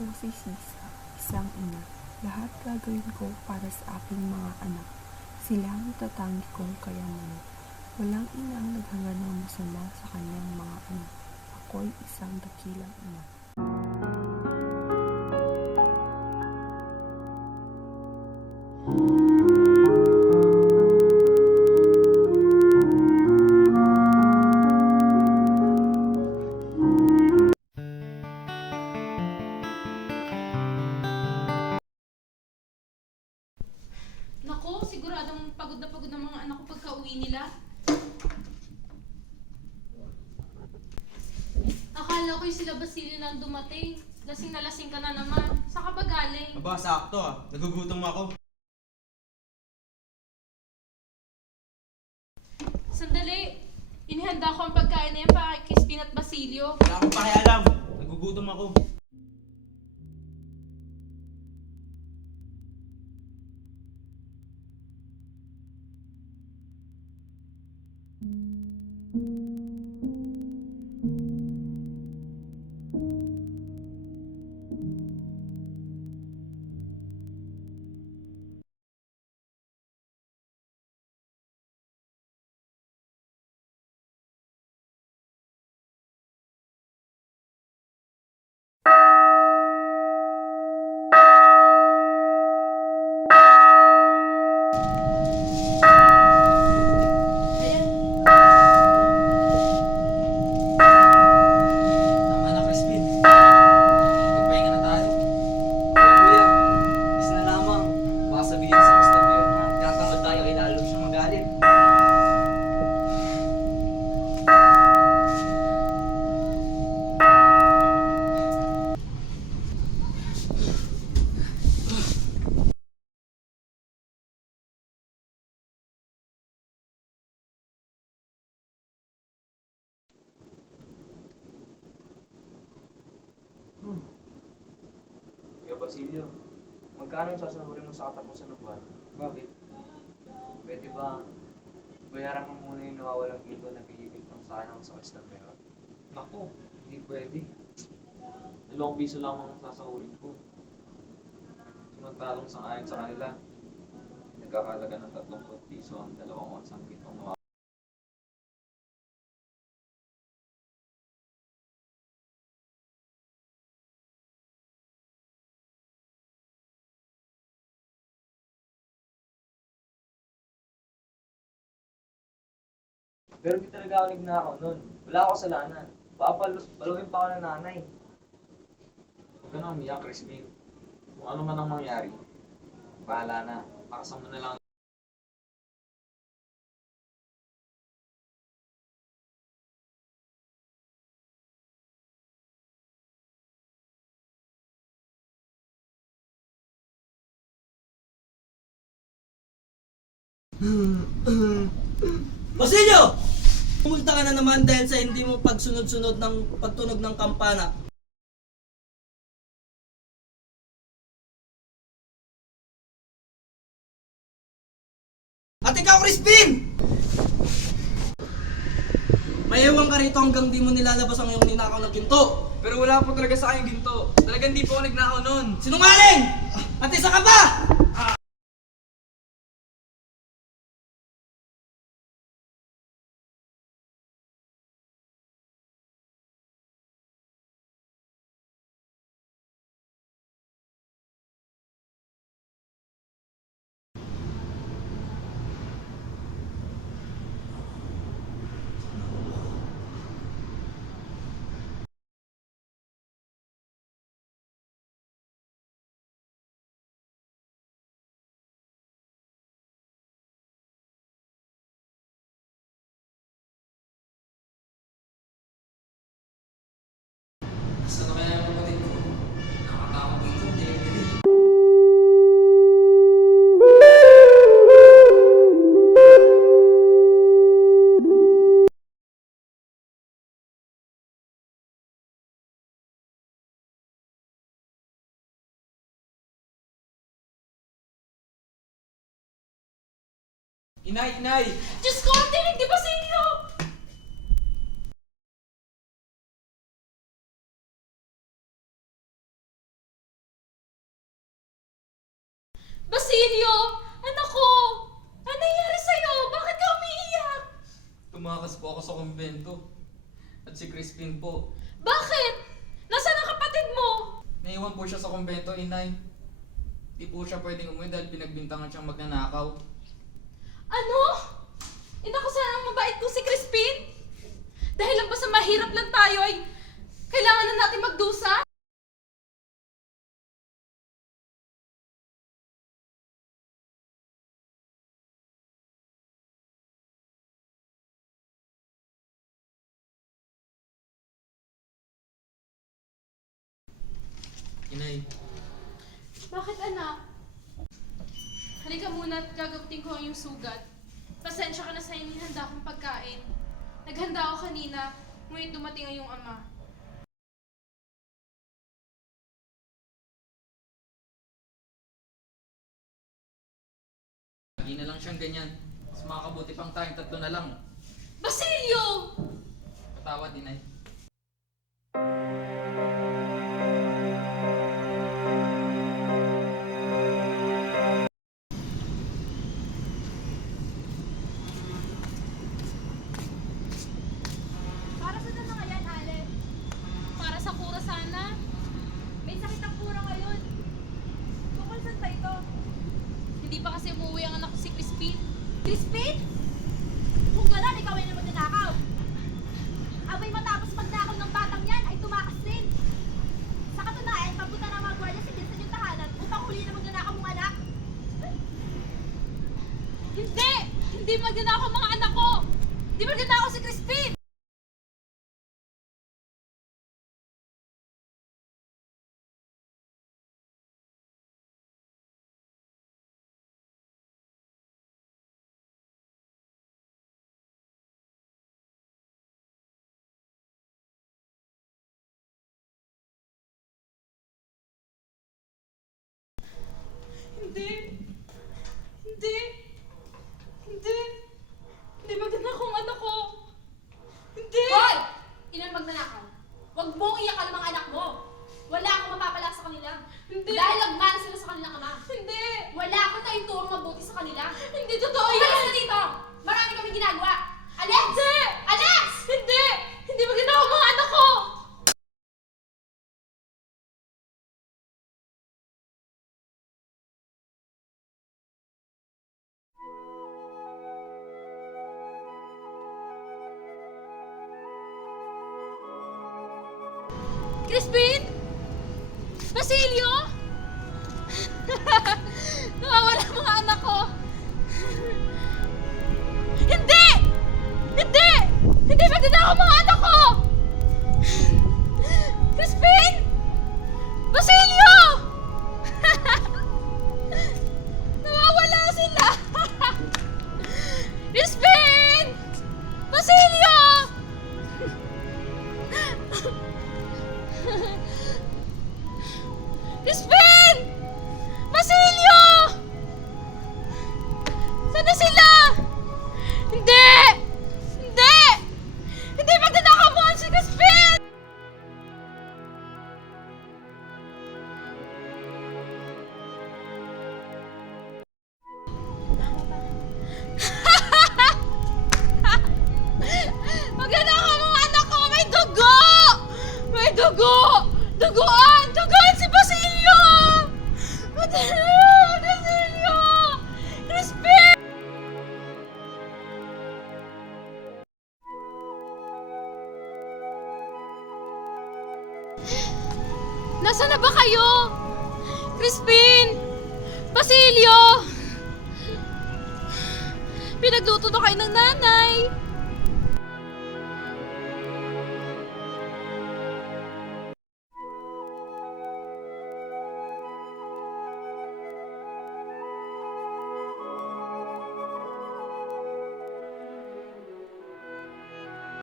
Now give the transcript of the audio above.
Ako si Sisa, isang ina. Lahat gagawin ko para sa aking mga anak. Sila ang tatangi kong kayamanan. Walang inang naghanga ng masama sa kanyang mga anak. Ako'y isang dakilang ina. Nako, siguradong pagod ng mga anak ko pagka-uwi nila. Akala ko'y sila Basilio na ang dumating. Lasing na lasing ka na naman. Saan ka ba galing? Aba, sakto ah. Nagugutom ako. Sandali. Inihanda ko ang pagkain na yan para kay Crispin at Basilio. Wala akong pakialam. Nagugutom ako. Ayan. Tama na, Crispin. Magpahinga na tayo. Kuya, isa na lamang. Baka sabihin sa customer na nagkatangod tayo ay lalo siyang magalit. Kuya Basilio, magkano yung sasahurin mo sa katapusan ng buwan? Bakit? Pwede ba bayaran mo muna yung nawawalang ito na pihigit ng sana sa customer? Naku, hindi pwede. 2 piso lamang ang sasahurin ko. Samantalong sangayon sa kanila, nagkakalaga ng 30 piso ang 2 onsang pitong mga. Pero di talaga ako nagnakaw nun. Wala ako kasalanan. Paluin pa ako ng nanay. Huwag ka na umiyak, Crispin. Kung ano man ang mangyari, bahala na. Pakasama na lang. Basilio! Pumunta ka na naman dahil sa hindi mo pagsunod-sunod ng pagtunog ng kampana. At ikaw, Crispin! May ewan ka rito hanggang di mo nilalabas ang iyong ninakaw na ginto. Pero wala po talaga sa akin ginto. Talagang di po ako nagnakaw nun. Sinungaling! At isa ka pa! Saan na kaya yung kapatid ko? Nakakatakot dito, dilim-dilim. Inay, inay! Diyos ko, ang tinig ni Basilio! sa kumbento. At si Crispin po. Bakit? Nasaan ang kapatid mo? Naiwan po siya sa kumbento, inay. Di po siya pwedeng umuwi dahil pinagbintangan siyang magnanakaw. Ano? Ina ko sana ang mabait ko si Crispin? Dahil lang ba sa mahirap lang tayo ay kailangan na natin magdusa? Inay, Bakit anak? Halika muna at gagabutin ko ang iyong sugat. Pasensya ka na sa inihanda kong pagkain. Naghanda ako kanina, ngunit dumating ang iyong ama. lagi na lang siyang ganyan. Mas makakabuti pang tayong tatlo na lang. Basilio! Patawad, inay. Para sa na nga yan, Ale. Para sa kura sana. May sakit ang pura ngayon. Tungkol saan ba ito? Hindi pa kasi umuwi ang anak ko si Crispin. Crispin? Kung gano'n, ikaw ay naman nanakaw. Abay matapos magnakaw ng batang yan, ay tumakas din. Sa katunayan, pagpunta ng mga gwardiya sa Vincent yung tahanan upang huli na magnanakaw mong anak. Hindi! Hindi magnanakaw ang mga anak ko! Hindi magnanakaw si Crispin! Hindi! Hindi! Hindi! Hindi magnanakaw ang anak ko! Hindi! Hoy! Inang magnanakaw. Huwag mong iyakan ang mga anak mo. Wala akong mapapala sa kanila. Hindi! Dahil nagmana sila sa kanilang ama. Hindi! Wala akong naiturong mabuti sa kanila. Hindi totoo Umalis yan! na dito! Marami kami ginagawa! Alex! Hindi! Alex! Hindi! Hindi magnanakaw ang mga anak ko! Crispin? Basilio? Nawawala ang mga anak ko. Hindi! Hindi! Hindi magnanakaw ang mga anak ko! Crispin? Basilio! Nawawala sila! Crispin! Basilio! Crispin! Basilio! Sana sila? Hindi! Hindi! Hindi magnanakaw mo si Crispin! Magnanakaw mo ang anak ko! May dugo! May dugo! Duguan! Duguan si Basilio! Basilio! Crispin! Nasaan na ba kayo? Crispin! Basilio! Pinagluto na kayo ng nanay!